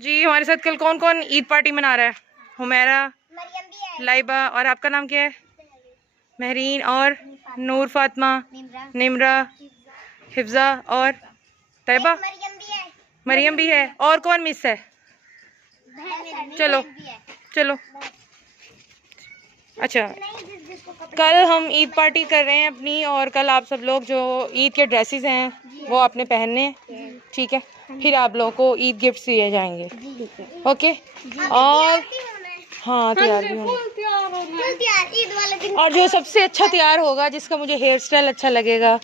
जी हमारे साथ कल कौन कौन ईद पार्टी मना रहा है? हुमैरा, लाइबा, और आपका नाम क्या है? महरीन, और नूर, फातिमा, निमरा, हिफ्जा और तैयबा। मरियम भी है। और कौन मिस है? चलो चलो। अच्छा, कल हम ईद पार्टी कर रहे हैं अपनी, और कल आप सब लोग जो ईद के ड्रेसेस हैं वो आपने पहनने हैं, ठीक है? फिर आप लोगों को ईद गिफ्ट दिए जाएंगे, ओके? और हाँ, तैयार भी होना। और जो सबसे अच्छा तैयार होगा, जिसका मुझे हेयर स्टाइल अच्छा लगेगा,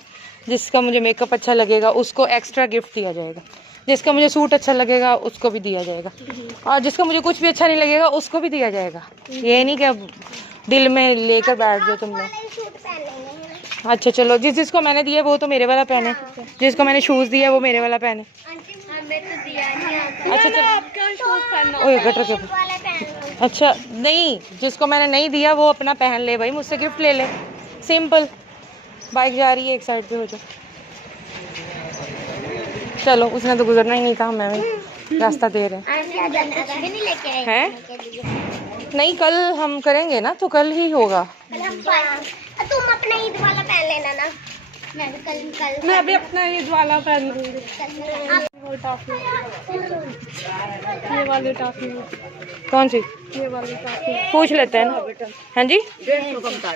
जिसका मुझे मेकअप अच्छा लगेगा, उसको एक्स्ट्रा गिफ्ट दिया जाएगा। जिसका मुझे सूट अच्छा लगेगा उसको भी दिया जाएगा, और जिसका मुझे कुछ भी अच्छा नहीं लगेगा उसको भी दिया जाएगा। ये नहीं कि अब दिल में लेकर बैठ जाओ तुम लोग। अच्छा चलो, जिसको मैंने दिया वो तो मेरे वाला पहने, जिसको मैंने शूज दिया वो मेरे वाला पहने। अच्छा चलो, ओए गटर के। अच्छा नहीं, जिसको मैंने नहीं दिया वो अपना पहन ले भाई, मुझसे गिफ्ट ले ले, सिंपल। बाइक जा रही है, एक साइड पे हो जाओ। चलो, उसने तो गुजरना ही नहीं था, मैं भी रास्ता दे रहे हैं। नहीं, कल हम करेंगे ना, तो कल ही होगा। तुम अपना ईद वाला पहन लेना ना। मैं भी अपना ईद वाला पहन लूंगी। ये वाली टॉफी। कौन सी? ये वाली टॉफी पूछ लेते हैं ना। हाँ जी।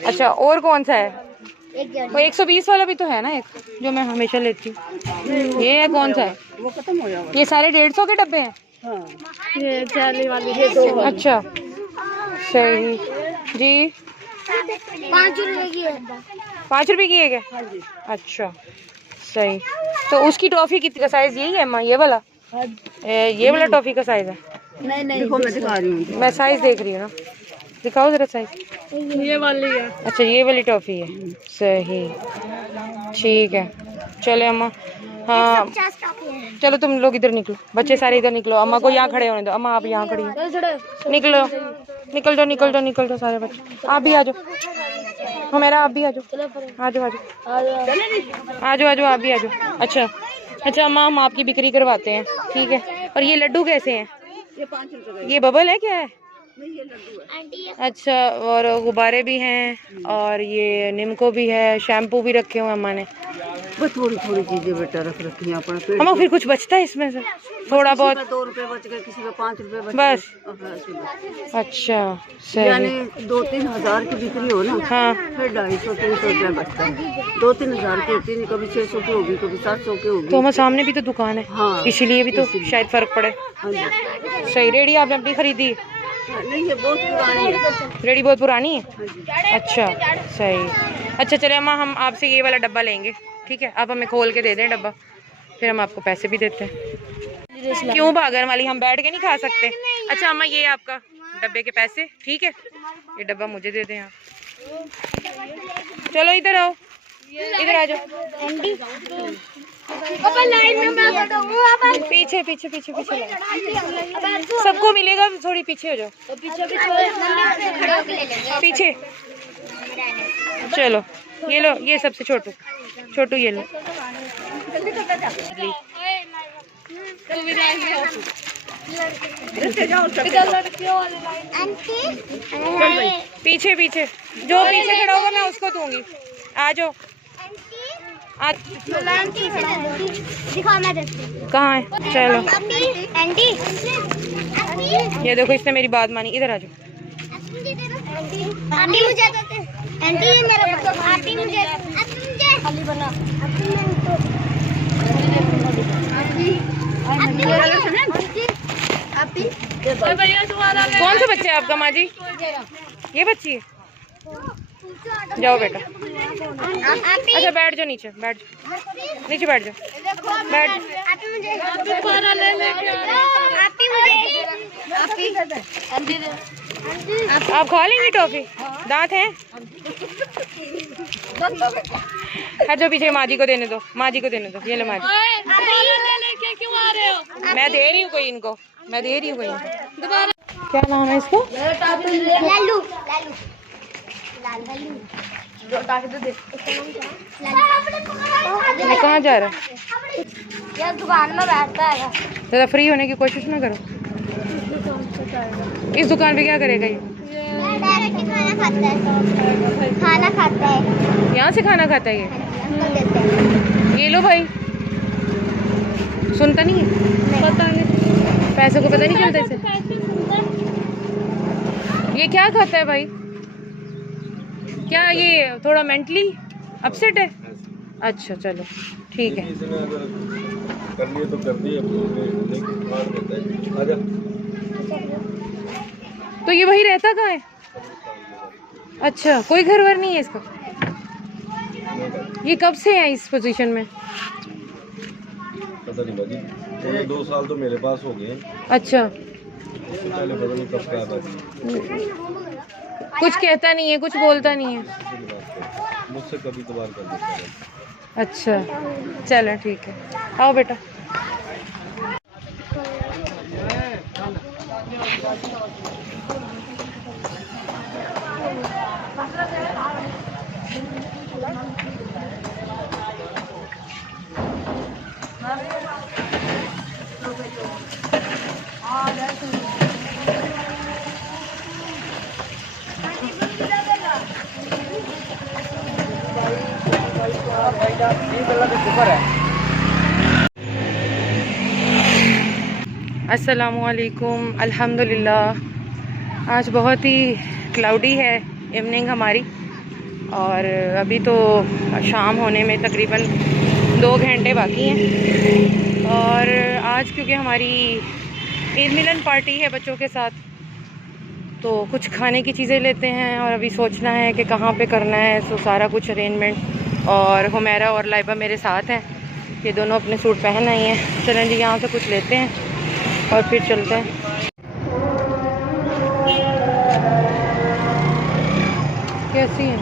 अच्छा, और कौन सा है? वो 120 वाला भी तो है ना एक, जो मैं हमेशा लेती हूँ। ये है, कौन सा है? वो खत्म हो जाएगा। ये सारे 150 के डब्बे हैं। हाँ, ये जाली वाली है 2 वाली। अच्छा सही जी। 5 रुपए की है। 5 रुपए की है क्या? हाँ जी। अच्छा सही। तो उसकी टॉफी कितनी का साइज यही है माँ? ये वाला? ये वाला टॉफी का साइज है? नहीं नहीं, देखो मैं दिखा रही हूँ। मैं साइज देख रही हूँ ना, दिखाओ जरा साइज। ये वाली है। अच्छा, ये वाली टॉफी है, सही, ठीक है। चले अम्मा, हाँ चलो तुम लोग इधर निकलो, बच्चे सारे इधर निकलो। अम्मा को यहाँ खड़े होने दो। अम्मा आप यहाँ खड़ी हो, निकलो, निकल जाओ निकल जाओ निकल जाओ सारे बच्चे। आप भी आ जाओ, हमारा आप भी आ जाओ, आ जाओ आ जाओ आ जाओ आ जाओ, आप भी आ जाओ। अच्छा अच्छा अम्मा, हम आपकी बिक्री करवाते हैं, ठीक है? और ये लड्डू कैसे हैं? ये 5 रुपए का। ये बबल है क्या है? नहीं, ये लड्डू है। अच्छा, और गुब्बारे भी हैं, और ये निमको भी है, शैम्पू भी रखे हुए अम्मा ने। बस थोड़ी थोड़ी चीजें बेटा रख रखी हैं अपने। अम्मा फिर कुछ बचता है इसमें से? थोड़ा बहुत? 2 रुपए बच गए, किसी का 5 रुपए बच बस? गए। अच्छा सही। यानी 2-3 हजार की बिक्री हो ना, हाँ, फिर 250-300 रुपया बचता है। 2-3 हजार की होती है, कभी 600 की होगी, कभी 700 की होगी। तो हमारे सामने भी तो दुकान है, हाँ, इसीलिए भी तो शायद फर्क पड़े। हाँ जी। सही। रेडी आपने अपनी खरीदी? नहीं, ये बहुत पुरानी है। रेडी बहुत पुरानी है। हाँ जी। अच्छा सही। अच्छा चले अम्मा, हम आपसे ये वाला डब्बा लेंगे, ठीक है? आप हमें खोल के दे दें डब्बा, फिर हम आपको पैसे भी देते हैं। क्यों भागन वाली, हम बैठ के नहीं खा सकते? अच्छा अम्मा, ये आपका डब्बे के पैसे, ठीक है? ये डब्बा मुझे दे दें आप। चलो इधर आओ, इधर आ जाओ। पीछे पीछे पीछे पीछे सबको मिलेगा, थोड़ी पीछे हो जाओ, पीछे। चलो ये लो, ये सबसे छोटू छोटू, ये लो। पीछे पीछे, जो पीछे खड़ा होगा मैं उसको दूंगी। आ जाओ। कहाँ है? चलो ये देखो, इसने मेरी बात मानी। इधर आ जाओ। कौन सा बच्चा है आपका माँ जी? ये बच्ची है? जाओ बेटा। अच्छा बैठ जाओ नीचे, बैठ जाओ नीचे, बैठ जाओ, बैठ। आप खा लेंगी टॉफी? दांत हैं? हट जाओ पीछे, माँ जी को देने दो, माँ जी को देने दो। ये लो माँ जी। मैं दे रही हूँ कोई इनको, मैं दे रही हूँ कोई। क्या नाम है इसको? लालू। मैं कहाँ जा रहा है? यार दुकान में बैठता है। ज़्यादा फ्री होने की कोशिश ना करो। इस दुकान पे क्या करेगा ये? डायरेक्ट खाना खाता है, खाना खाता है। यहाँ से खाना खाता है ये? अंकल देते हैं। ये लो भाई। सुनता नहीं है? पता नहीं, पैसे को पता नहीं चलता इसे। ये क्या खाता है भाई? क्या ये थोड़ा मेंटली अपसेट है? अच्छा चलो ठीक है। कर लिए तो कर दिए, नहीं कुछ मार देता है। आजा। तो ये वही रहता कहाँ है? अच्छा, कोई घर वर नहीं है इसका? ये कब से है इस पोजीशन में? पता नहीं बाजी, 2 साल तो मेरे पास हो गए। अच्छा, उससे पहले पता नहीं कब का बाजी। कुछ कहता नहीं है, कुछ बोलता नहीं है? मुझसे कभी कभार कर देता है। अच्छा चलो ठीक है, आओ बेटा। अस्सलामुअलैकुम। अल्हम्दुलिल्लाह आज बहुत ही क्लाउडी है इवनिंग हमारी, और अभी तो शाम होने में तकरीबन 2 घंटे बाकी हैं। और आज क्योंकि हमारी ईद मिलन पार्टी है बच्चों के साथ, तो कुछ खाने की चीज़ें लेते हैं और अभी सोचना है कि कहाँ पे करना है। तो सारा कुछ अरेंजमेंट, और हुमैरा और लाइबा मेरे साथ हैं, ये दोनों अपने सूट पहन आई हैं। चलें जी यहाँ से कुछ लेते हैं और फिर चलते हैं। कैसी है?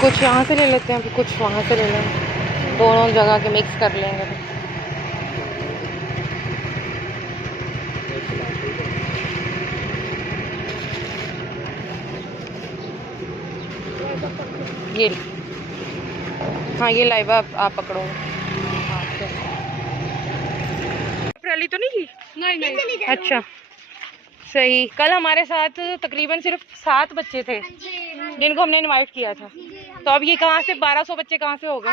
कुछ यहाँ से ले लेते हैं, कुछ वहाँ से ले लेंगे, दोनों जगह के मिक्स कर लेंगे। ये हाँ, ये लाइबा आप पकड़ो। रैली तो नहीं की? नहीं। अच्छा सही। कल हमारे साथ तकरीबन सिर्फ 7 बच्चे थे जिनको हमने इनवाइट किया था, तो अब ये कहाँ से 1200 बच्चे कहाँ से हो गए?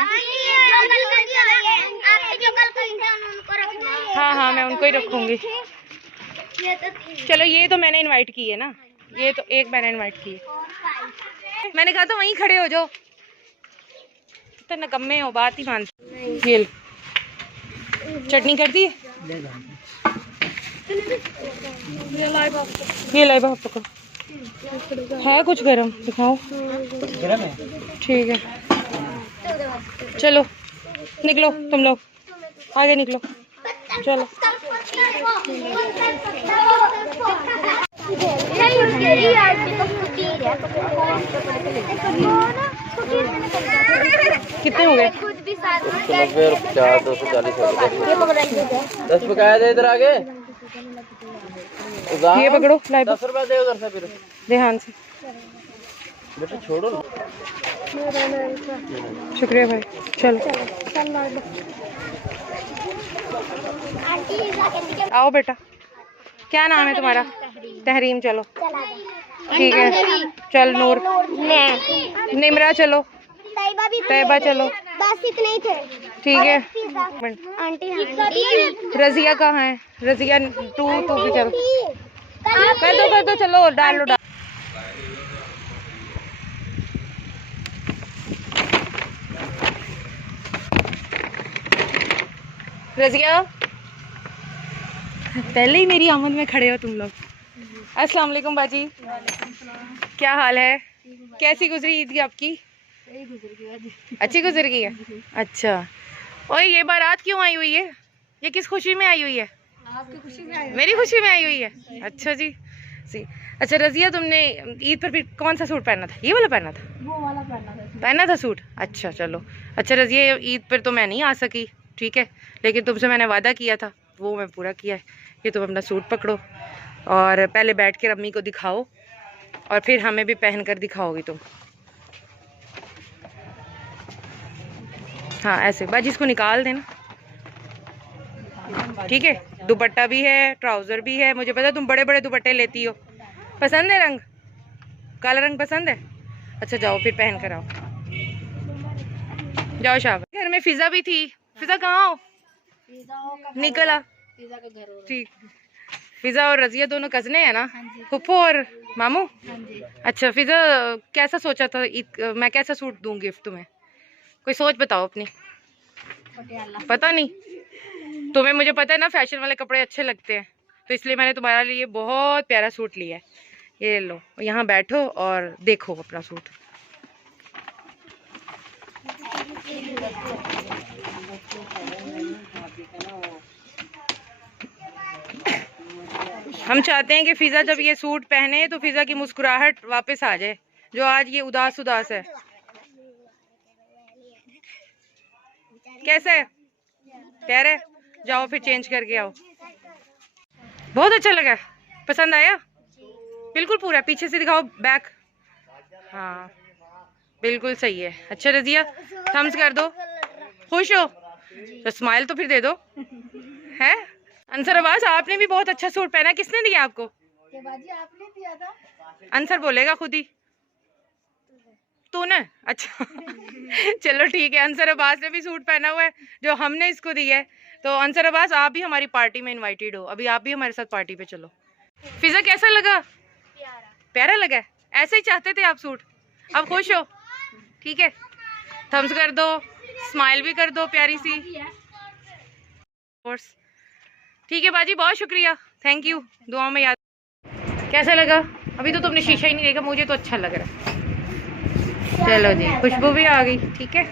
हाँ हाँ, मैं उनको ही रखूंगी। चलो ये तो मैंने इनवाइट की है ना, ये तो एक मैंने इनवाइट की है। मैंने कहा था वहीं खड़े हो जाओ, तो नकम्मे हो, बात ही मानते। ये चटनी कर दी, ये लाइबा आप पकड़ो। है कुछ गरम दिखाओ। ठीक है चलो निकलो, तुम लोग आगे निकलो, चलो। कितने हो गए? 50, 240 हो गए। 10 बकाया दे इधर आगे। ये पकड़ो लाइबा, 10 रुपए दे उधर से, फिर ध्यान से। बेटा छोड़ो ना। शुक्रिया भाई, चलो आओ बेटा। क्या नाम है तुम्हारा? तहरीम। चलो ठीक है, चल नूर, निमरा, चलो तैयबा, चलो बस इतने ही थे। ठीक है। आंटी रजिया कहाँ है? रजिया तू भी चल, कर दो चलो, डाल लो। रजिया, पहले ही मेरी आमद में खड़े हो तुम लोग। अस्सलाम वालेकुम बाजी, क्या हाल है? कैसी गुजरी ईद की आपकी? अच्छी गुजर गई है। अच्छा, और ये बारात क्यों आई हुई है? ये किस खुशी में आई हुई है? आपकी खुशी में आई। मेरी खुशी में आई हुई है? अच्छा जी, सी। अच्छा रजिया, तुमने ईद पर फिर कौन सा सूट पहना था? ये वाला पहना था? वो वाला पहना था सूट। अच्छा चलो। अच्छा रजिया, ईद पर तो मैं नहीं आ सकी, ठीक है, लेकिन तुमसे मैंने वादा किया था, वो मैं पूरा किया है। कि तुम अपना सूट पकड़ो और पहले बैठ कर अम्मी को दिखाओ और फिर हमें भी पहन कर दिखाओगी तुम। हाँ ऐसे बाजी, इसको निकाल देना, ठीक है। दुपट्टा भी है, ट्राउजर भी है। मुझे पता तुम बड़े बड़े दुपट्टे लेती हो। पसंद है रंग? काला रंग पसंद है? अच्छा जाओ फिर पहन कर आओ, जाओ शाबाश। घर में फिजा भी थी। फिजा कहाँ हो? निकला। ठीक। फिजा और रजिया दोनों कजने हैं ना? फुप्पो और मामू। अच्छा फिजा, कैसा सोचा था मैं कैसा सूट दूं गिफ्ट तुम्हें? कोई सोच बताओ अपनी। पता नहीं तुम्हें? मुझे पता है ना फैशन वाले कपड़े अच्छे लगते हैं, तो इसलिए मैंने तुम्हारे लिए बहुत प्यारा सूट लिया है। ये लो, यहाँ बैठो और देखो अपना सूट। हम चाहते हैं कि फिजा जब ये सूट पहने तो फिजा की मुस्कुराहट वापस आ जाए, जो आज ये उदास उदास है। कैसा है? प्यारा है? जाओ फिर चेंज करके आओ। बहुत अच्छा लगा? पसंद आया? बिल्कुल पूरा पीछे से दिखाओ, बैक। हाँ बिल्कुल सही है। अच्छा रजिया, थम्स कर दो। खुश हो तो स्माइल तो फिर दे दो। है अंसर अब्बास, आपने भी बहुत अच्छा सूट पहना। किसने दिया आपको? आपने दिया था। अंसर बोलेगा खुद ही, तूने? अच्छा चलो ठीक है। अंसर अब्बास ने भी सूट पहना हुआ है जो हमने इसको दिया है। तो अंसर अब्बास, आप भी हमारी पार्टी में इनवाइटेड हो, अभी आप भी हमारे साथ पार्टी पे चलो। फिजा कैसा लगा? प्यारा लगा? ऐसे ही चाहते थे आप सूट? अब खुश हो? ठीक है, थम्स कर दो, स्माइल भी कर दो प्यारी सी। ठीक है बाजी, बहुत शुक्रिया, थैंक यू, दुआ में याद। कैसा लगा? अभी तो तुमने शीशा ही नहीं देखा, मुझे तो अच्छा लग रहा है। चलो जी, खुशबू भी आ गई, ठीक है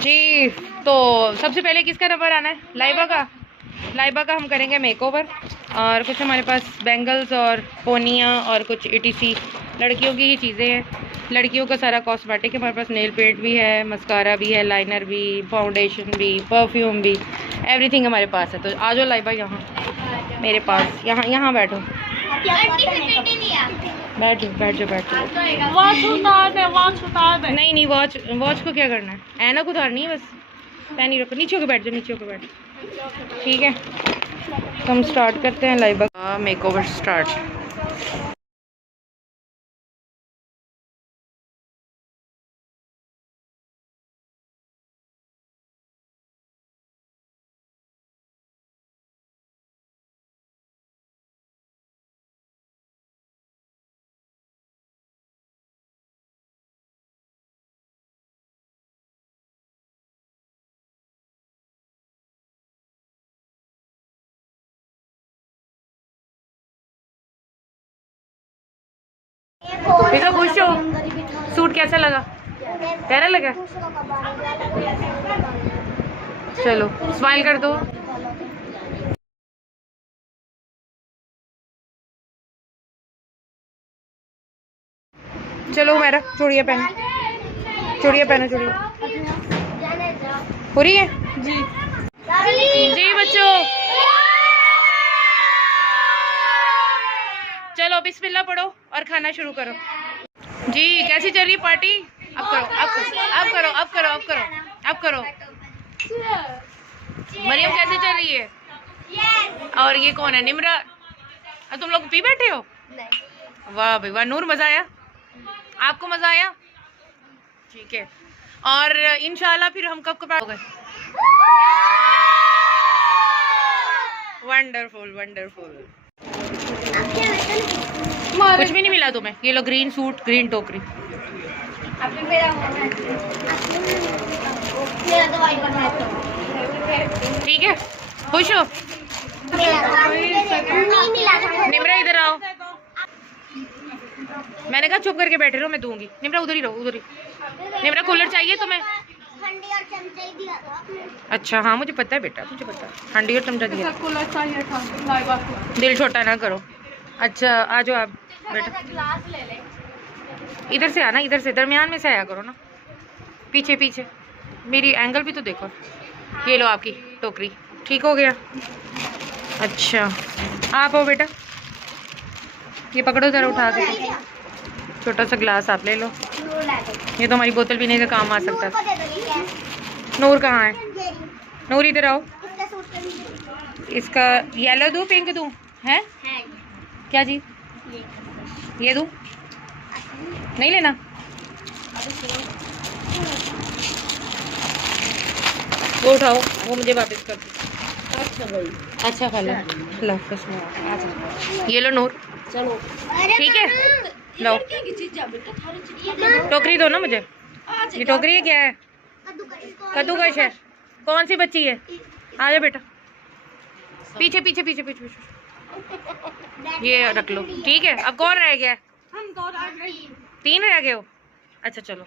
जी। तो सबसे पहले किसका नंबर आना है? लाइबा का। लाइबा का हम करेंगे मेकओवर, और कुछ हमारे पास बैंगल्स और पोनियाँ और कुछ ETC लड़कियों की ही चीज़ें हैं। लड़कियों का सारा कॉस्मेटिक है हमारे पास। नेल पेंट भी है, मस्कारा भी है, लाइनर भी, फाउंडेशन भी, परफ्यूम भी, एवरीथिंग हमारे पास है। तो आ जाओ लाइबा यहाँ मेरे पास, यहाँ बैठो, बैठ जाओ। नहीं वॉच को क्या करना है? ऐनक उतारनी है बस, पैन ही रखो। नीचे होकर बैठ जाओ, नीचे होकर बैठो, ठीक है। तो हम स्टार्ट करते हैं लाइबा का मेकओवर स्टार्ट। फिजा खुश हो? सूट कैसा लगा? प्यारा लगा? चलो स्माइल कर दो। चलो मेरा चूड़ियाँ पहनो, चूड़ियाँ पहनो, चूड़ियाँ हो रही है जी बच्चों। चलो बिस्मिल्लाह पढ़ो और खाना शुरू करो जी। कैसी चल रही है पार्टी? अब करो, अब करो, अब करो, अब करो, अब करो। मरियम कैसी चल रही है? और ये कौन है? निमरा। अब तुम लोग पी बैठे हो? वाह भाई वाह। नूर, मजा आया? आपको मजा आया? ठीक है। और इंशाल्लाह फिर हम कब हो गए? Wonderful wonderful. कुछ भी नहीं मिला तुम्हें? ये लो ग्रीन सूट, ग्रीन टोकरी। ठीक है, खुश हो? निमरा इधर आओ। मैंने कहा चुप करके बैठे रहो, मैं दूंगी। निमरा उधर ही रहो, उधर ही। निमरा कूलर चाहिए तुम्हें? अच्छा हाँ मुझे पता है बेटा, मुझे पता है। हंडी और चमचा दिया। दिल छोटा ना करो। अच्छा आ जाओ आप बेटा, इधर से आना, इधर से दरमियान में से आया करो ना, पीछे पीछे, मेरी एंगल भी तो देखो। ये लो आपकी टोकरी, ठीक हो गया। अच्छा आप आओ बेटा, ये पकड़ो जरा उठा के, छोटा सा गिलास आप ले लो, ये तो हमारी बोतल पीने का काम आ सकता है। नूर कहाँ है? नूर इधर आओ। इसका येलो दूँ पिंक दूँ? है क्या जी? ये दूँ? नहीं लेना? वो उठाओ, वो मुझे वापस कर दो। अच्छा खाला, ये लो नूर, ठीक है लो। टोकरी दो ना मुझे, ये टोकरी है क्या है? कद्दूकश है। कौन सी बच्ची है? आ जा बेटा, पीछे पीछे पीछे पीछे पीछे, ये रख लो, ठीक है। अब कौन रह गया? 3 रह गए हो? अच्छा चलो।